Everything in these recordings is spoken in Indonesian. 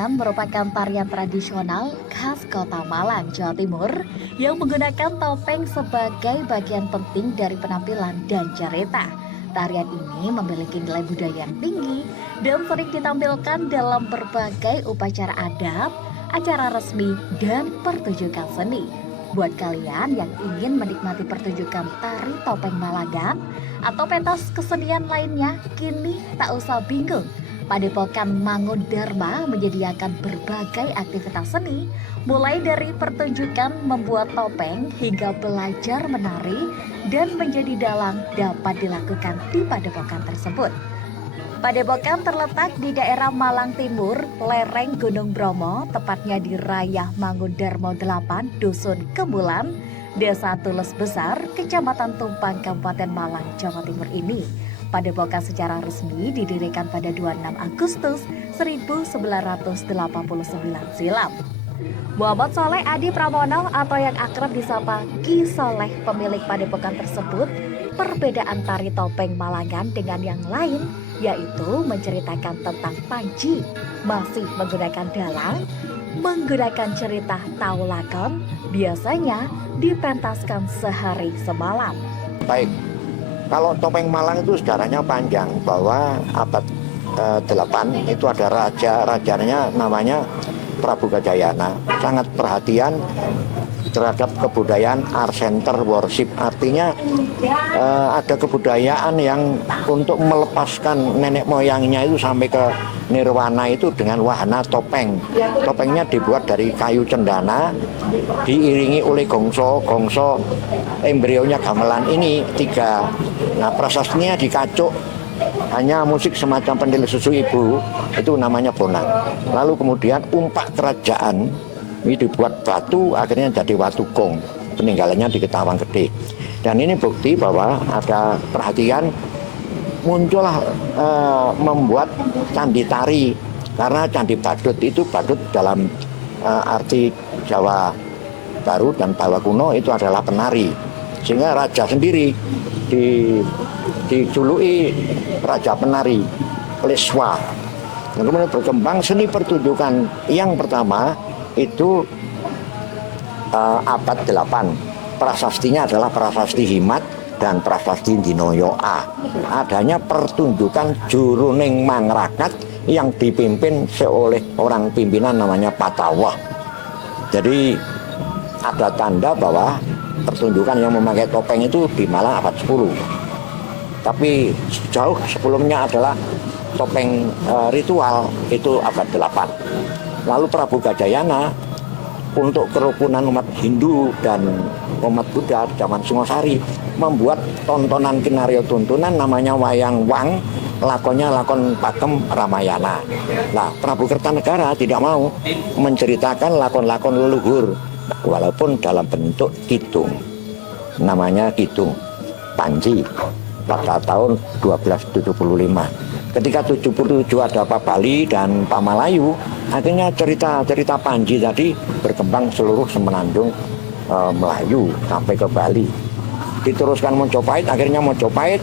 Malangan merupakan tarian tradisional khas Kota Malang, Jawa Timur yang menggunakan topeng sebagai bagian penting dari penampilan dan cerita. Tarian ini memiliki nilai budaya yang tinggi dan sering ditampilkan dalam berbagai upacara adat, acara resmi, dan pertunjukan seni. Buat kalian yang ingin menikmati pertunjukan tari topeng Malangan atau pentas kesenian lainnya, kini tak usah bingung. Padepokan Mangudharma menyediakan berbagai aktivitas seni, mulai dari pertunjukan membuat topeng hingga belajar menari dan menjadi dalang dapat dilakukan di padepokan tersebut. Padepokan terletak di daerah Malang Timur, lereng Gunung Bromo, tepatnya di Rayah Mangudharma 8, Dusun Kemulan, Desa Tulus Besar, Kecamatan Tumpang, Kabupaten Malang, Jawa Timur ini. Padepokan secara resmi didirikan pada 26 Agustus 1989 silam. Muhammad Soleh Adi Pramono atau yang akrab disapa Ki Soleh, pemilik padepokan tersebut, perbedaan tari topeng Malangan dengan yang lain yaitu menceritakan tentang Panji, masih menggunakan dalang, menggunakan cerita taulakon, biasanya dipentaskan sehari semalam. Baik, kalau topeng Malang itu sejarahnya panjang, bahwa abad 8 itu ada rajanya namanya Prabu Gajayana, sangat perhatian terhadap kebudayaan art center worship. Artinya ada kebudayaan yang untuk melepaskan nenek moyangnya itu sampai ke nirwana itu dengan wahana topeng. Topengnya dibuat dari kayu cendana, diiringi oleh gongso embrionya gamelan ini 3. Nah, prasastinya dikacuk, hanya musik semacam pendil susu ibu, itu namanya bonang. Lalu kemudian umpak kerajaan ini dibuat batu, akhirnya jadi watu gong, peninggalannya di Ketawang Gede. Dan ini bukti bahwa ada perhatian, muncullah membuat candi tari, karena candi badut itu, badut dalam arti Jawa Baru dan Jawa Kuno itu adalah penari, sehingga raja sendiri dijuluki raja penari, Leswa. Kemudian berkembang seni pertunjukan yang pertama itu abad 8. Prasastinya adalah prasasti Himat dan prasasti Dinoyoa. Adanya pertunjukan Juruning Mangrakat yang dipimpin oleh orang pimpinan namanya Patawah. Jadi ada tanda bahwa pertunjukan yang memakai topeng itu di Malang abad 10. Tapi jauh sebelumnya adalah topeng ritual itu abad 8. Lalu Prabu Gajayana untuk kerukunan umat Hindu dan umat Buddha zaman Singosari membuat tontonan skenario tuntunan namanya Wayang Wang, lakonnya lakon Pakem Ramayana. Nah, Prabu Kertanegara tidak mau menceritakan lakon-lakon leluhur walaupun dalam bentuk kidung. Namanya kidung Panji pada tahun 1275. Ketika 77 ada Pak Bali dan Pak Malayu, akhirnya cerita Panji tadi berkembang seluruh semenanjung Melayu sampai ke Bali. Diteruskan Mojopahit, akhirnya Mojopahit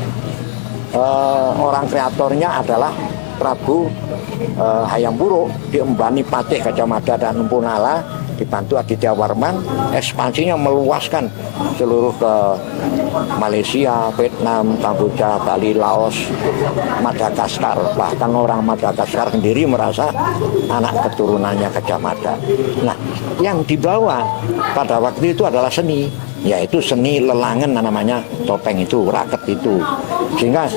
orang kreatornya adalah Prabu Hayam Wuruk, diembani Patih Gajah Mada dan Empu Nala, dibantu Aditya Warman. Ekspansinya meluaskan seluruh ke Malaysia, Vietnam, Kamboja, Bali, Laos, Madagaskar. Bahkan orang Madagaskar sendiri merasa anak keturunannya Gajah Mada. Nah, yang dibawa pada waktu itu adalah seni, yaitu seni lelangan namanya topeng itu, raket itu. Sehingga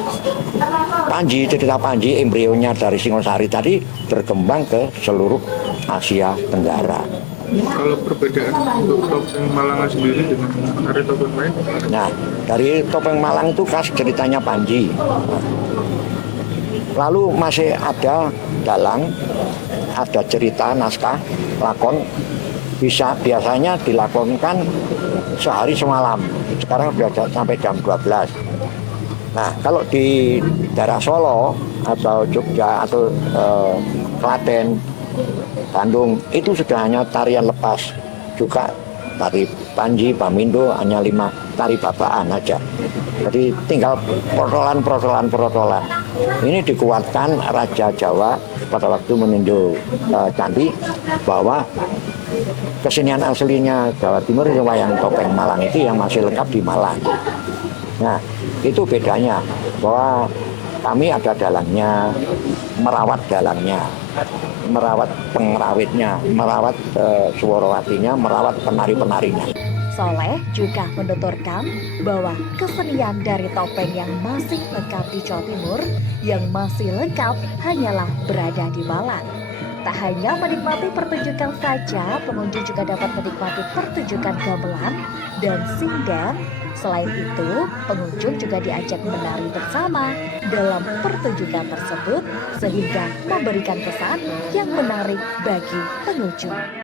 Panji, cerita Panji embrionya dari Singosari tadi berkembang ke seluruh Asia Tenggara. Kalau perbedaan untuk topeng Malang sendiri dengan tari topeng lain? Nah, dari topeng Malang itu khas ceritanya Panji. Lalu masih ada dalang, ada cerita naskah, lakon, biasanya dilakonkan sehari semalam. Sekarang sudah sampai jam 12. Nah, kalau di daerah Solo atau Jogja atau Klaten, Bandung itu sudah hanya tarian lepas, juga tari Panji, Pamindo hanya 5 tari babaan aja. Jadi tinggal protolan. Ini dikuatkan Raja Jawa pada waktu menunjuk candi bahwa kesenian aslinya Jawa Timur wayang topeng Malang itu yang masih lengkap di Malang. Nah, itu bedanya bahwa kami ada dalangnya, merawat dalangnya, merawat pengrawitnya, merawat suwarawatinya, merawat penari-penarinya. Soleh juga menuturkan bahwa kesenian dari topeng yang masih lengkap di Jawa Timur, yang masih lengkap hanyalah berada di Malang. Tak hanya menikmati pertunjukan saja, pengunjung juga dapat menikmati pertunjukan gamelan dan sinden. Selain itu, pengunjung juga diajak menari bersama dalam pertunjukan tersebut, sehingga memberikan kesan yang menarik bagi pengunjung.